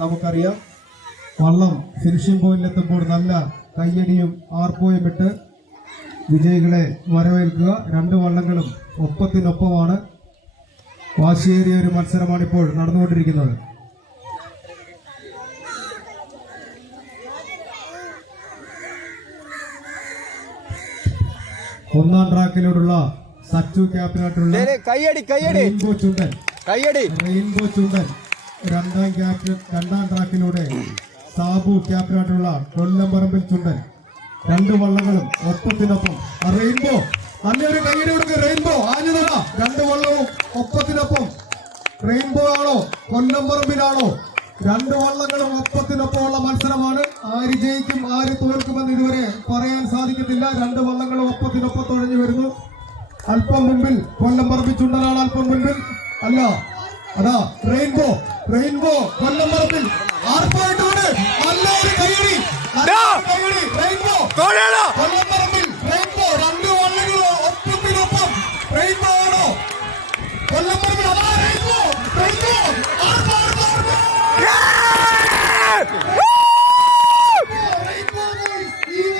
നമുക്കറിയാം. വള്ളം ഫിനിഷിംഗ് പോയിന്റിലെത്തുമ്പോൾ നല്ല കയ്യടിയും ആർപ്പോയും ഇട്ട് വിജയികളെ വരവേൽക്കുക. രണ്ട് വള്ളങ്ങളും ഒപ്പത്തിനൊപ്പമാണ്. വാശിയേറിയ ഒരു മത്സരമാണ് ഇപ്പോൾ നടന്നുകൊണ്ടിരിക്കുന്നത്. ഒന്നാം ട്രാക്കിലോടുള്ള സച്ചു ക്യാപ്റ്റനായിട്ടുള്ള കയ്യടി കയ്യടി. റെയിൻബോ ചുണ്ടൻ. കയ്യടി. റെയിൻബോ ചുണ്ടൻ. രണ്ടാം ക്യാപ്റ്റൻ രണ്ടാം ട്രാക്കിലൂടെ സാബു ക്യാപ്റ്റനായിട്ടുള്ള കൊല്ലംപറമ്പിൽ ചുണ്ടൻ. രണ്ട് വള്ളങ്ങളും ഒപ്പത്തിനൊപ്പം. റെയിൻബോ റെയിൻബോ നല്ലൊരു കൈയുടെ കൊടുക്കുക റെയിൻബോ. ആഞ്ഞതല്ല രണ്ട് വള്ളവും ഒപ്പത്തിനൊപ്പം. റെയിൻബോ ആണോ കൊല്ലംപറമ്പിലാണോ? രണ്ട് വള്ളങ്ങളും ഒപ്പത്തിനൊപ്പമുള്ള മത്സരമാണ്. ആര് ജയിക്കും ആര് തോൽക്കുമെന്ന് ഇതുവരെ പറയാൻ സാധിക്കത്തില്ല. രണ്ട് വള്ളങ്ങളും ഒപ്പത്തിനൊപ്പം തുഴഞ്ഞു വരുന്നു. അല്പം മുമ്പിൽ കൊല്ലം പറമ്പിച്ചുണ്ടനാണ് അല്പം മുമ്പിൽ. അല്ല അതാ റെയിൻബോ റെയിൻബോ കൊല്ലം പറമ്പിൽ ആർപ്പായിട്ടുണ്ട് നല്ലൊരു കൈയടി കൈയടി റെയിൻബോ കൊല്ലമ്പറമ്പിൽ റെയിൻബോ രണ്ട് വള്ളികളോ ഒപ്പത്തിനൊപ്പം റെയിൻബോ ആണോ? കൊല്ലം